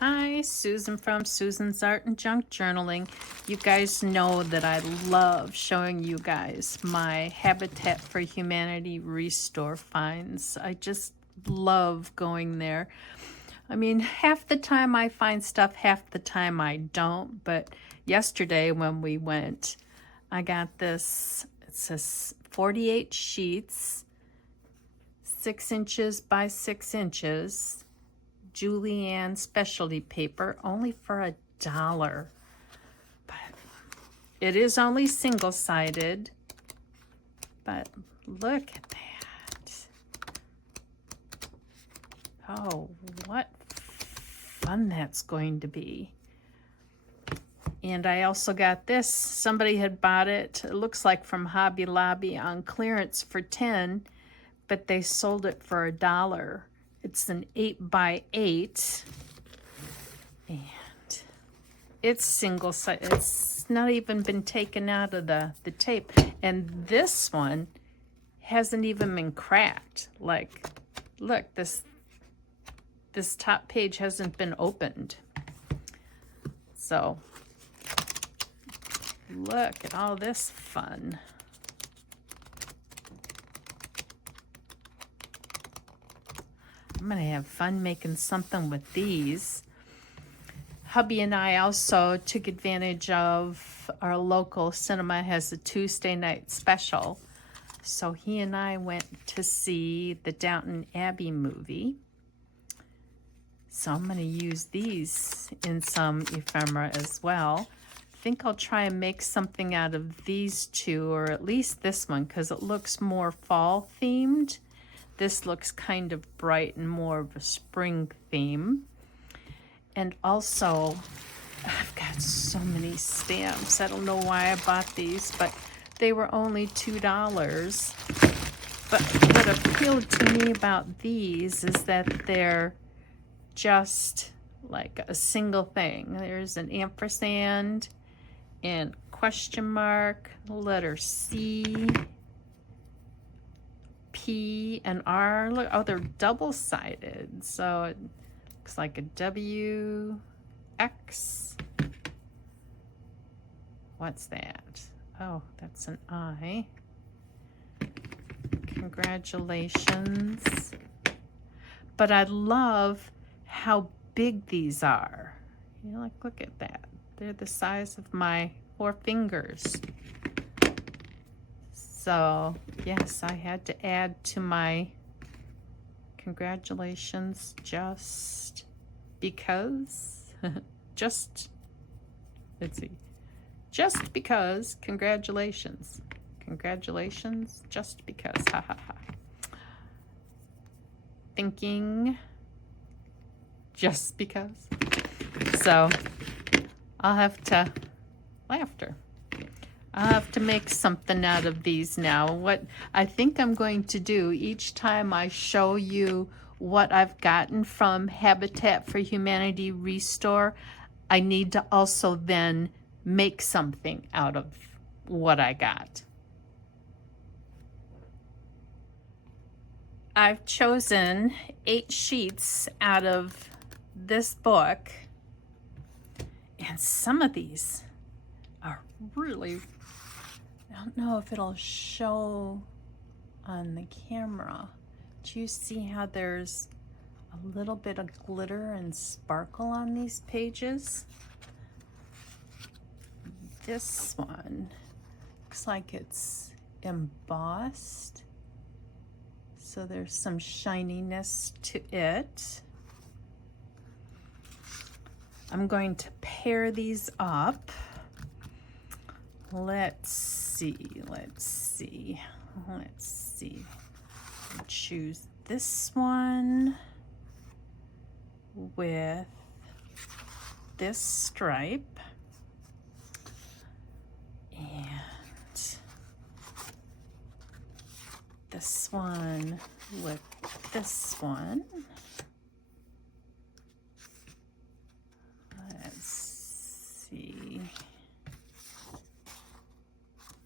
Hi, Susan from Susan's Art and Junk Journaling. You guys know that I love showing you guys my Habitat for Humanity Restore finds. I just love going there. I mean, half the time I find stuff, half the time I don't. But yesterday when we went, I got this. It says 48 sheets, 6 inches by 6 inches. Julienne specialty paper, only for $1. But it is only single-sided. But look at that. Oh, what fun that's going to be. And I also got this. Somebody had bought it. It looks like from Hobby Lobby on clearance for $10, but they sold it for $1. It's an 8x8, and it's single side. It's not even been taken out of the tape, and this one hasn't even been cracked. Like, look, this top page hasn't been opened. So look at all this fun. I'm going to have fun making something with these. Hubby and I also took advantage of our local cinema has a Tuesday night special. So he and I went to see the Downton Abbey movie. So I'm going to use these in some ephemera as well. I think I'll try and make something out of these two, or at least this one, because it looks more fall themed. This looks kind of bright and more of a spring theme. And also, I've got so many stamps. I don't know why I bought these, but they were only $2. But what appealed to me about these is that they're just like a single thing. There's an ampersand and question mark, letter C, P and R. Look, oh, they're double-sided, so it looks like a W, X. What's that? Oh, that's an I. Congratulations. But I love how big these are. You know, like, look at that. They're the size of my 4 fingers. So, yes, I had to add to my congratulations just because. Let's see. Just because, congratulations. Congratulations, just because. Ha ha ha. Thinking, just because. So, I'll have to, laughter. I'll have to make something out of these now. What I think I'm going to do each time I show you what I've gotten from Habitat for Humanity Restore, I need to also then make something out of what I got. I've chosen 8 sheets out of this book, and some of these are really, I don't know if it'll show on the camera. Do you see how there's a little bit of glitter and sparkle on these pages? This one looks like it's embossed, so there's some shininess to it. I'm going to pair these up. Let's see. Choose this one with this stripe and this one with this one. Let's see.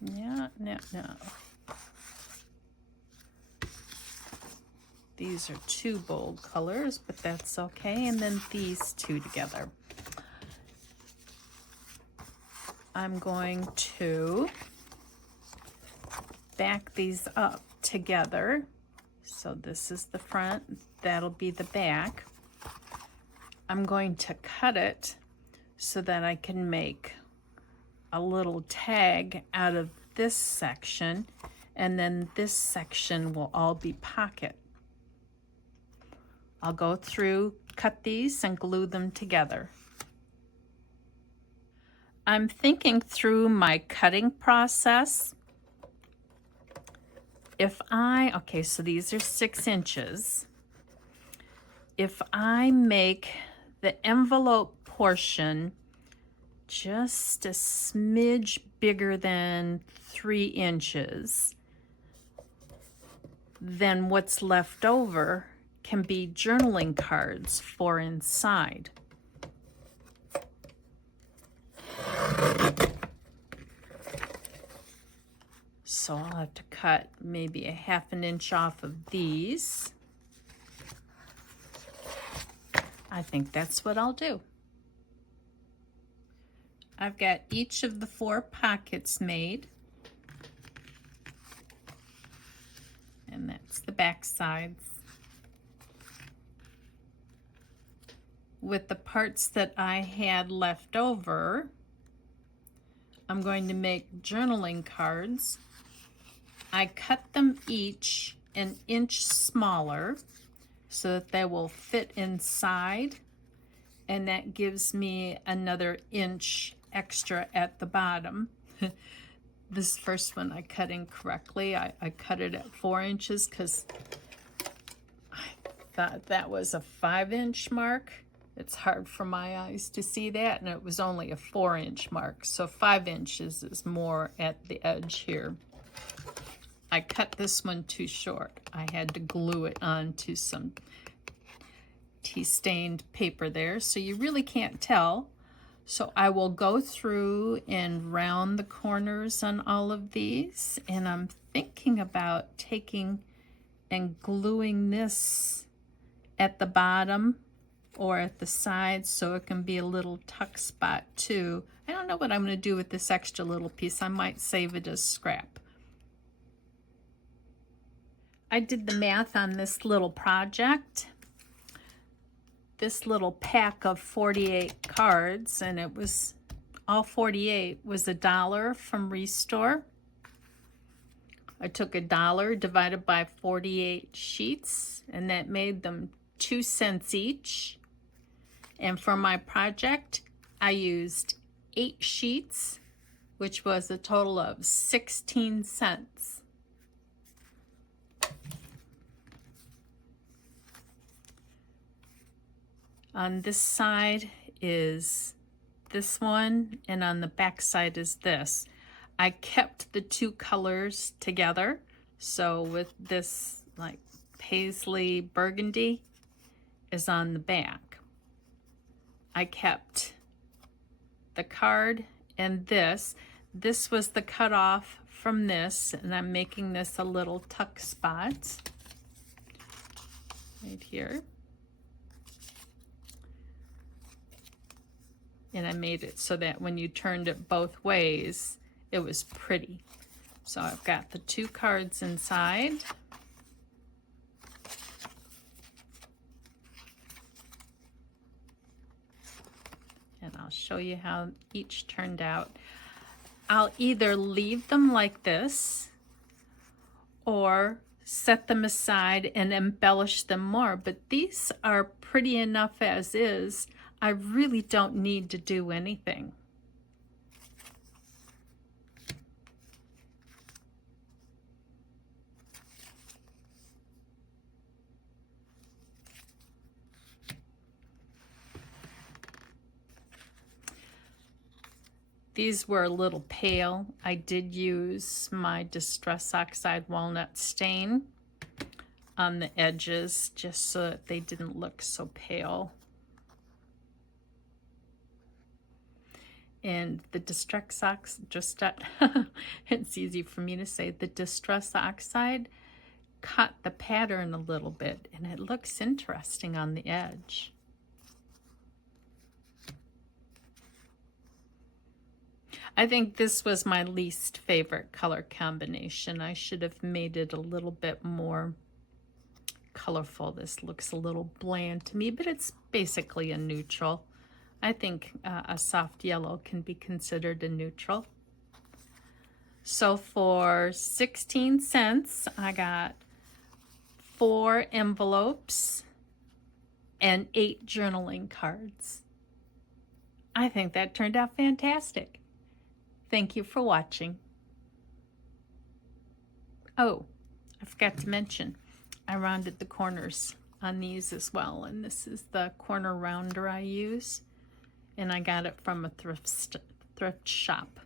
No. These are two bold colors, but that's okay. And then these two together. I'm going to back these up together. So this is the front, that'll be the back. I'm going to cut it so that I can make a little tag out of this section, and then this section will all be pocket. I'll go through, cut these, and glue them together. I'm thinking through my cutting process. Okay, so these are 6 inches. If I make the envelope portion just a smidge bigger than 3 inches, then what's left over can be journaling cards for inside. So I'll have to cut maybe a 1/2 inch off of these. I think that's what I'll do. I've got each of the 4 pockets made. And that's the back sides. With the parts that I had left over, I'm going to make journaling cards. I cut them each an inch smaller so that they will fit inside, and that gives me another inch extra at the bottom. This first one I cut incorrectly. I cut it at 4 inches because I thought that was a 5-inch mark. It's hard for my eyes to see that, and it was only a 4-inch mark. So 5 inches is more at the edge here. I cut this one too short. I had to glue it onto some tea-stained paper there, so you really can't tell. So I will go through and round the corners on all of these, and I'm thinking about taking and gluing this at the bottom or at the sides so it can be a little tuck spot too. I don't know what I'm going to do with this extra little piece. I might save it as scrap. I did the math on this little project. This little pack of 48 cards, and it was all 48 was $1 from Restore. I took $1 divided by 48 sheets, and that made them 2 cents each. And for my project, I used 8 sheets, which was a total of 16 cents. On this side is this one, and on the back side is this. I kept the 2 colors together. So with this like paisley burgundy is on the back. I kept the card and this. This was the cutoff from this, and I'm making this a little tuck spot right here. And I made it so that when you turned it both ways, it was pretty. So I've got the 2 cards inside. And I'll show you how each turned out. I'll either leave them like this or set them aside and embellish them more. But these are pretty enough as is. I really don't need to do anything. These were a little pale. I did use my Distress Oxide Walnut Stain on the edges just so that they didn't look so pale. And the Distress Oxide, it's easy for me to say, the Distress Oxide cut the pattern a little bit, and it looks interesting on the edge. I think this was my least favorite color combination. I should have made it a little bit more colorful. This looks a little bland to me, but it's basically a neutral. I think a soft yellow can be considered a neutral. So for 16 cents, I got 4 envelopes and 8 journaling cards. I think that turned out fantastic. Thank you for watching. Oh, I forgot to mention, I rounded the corners on these as well, and this is the corner rounder I use, and I got it from a thrift shop.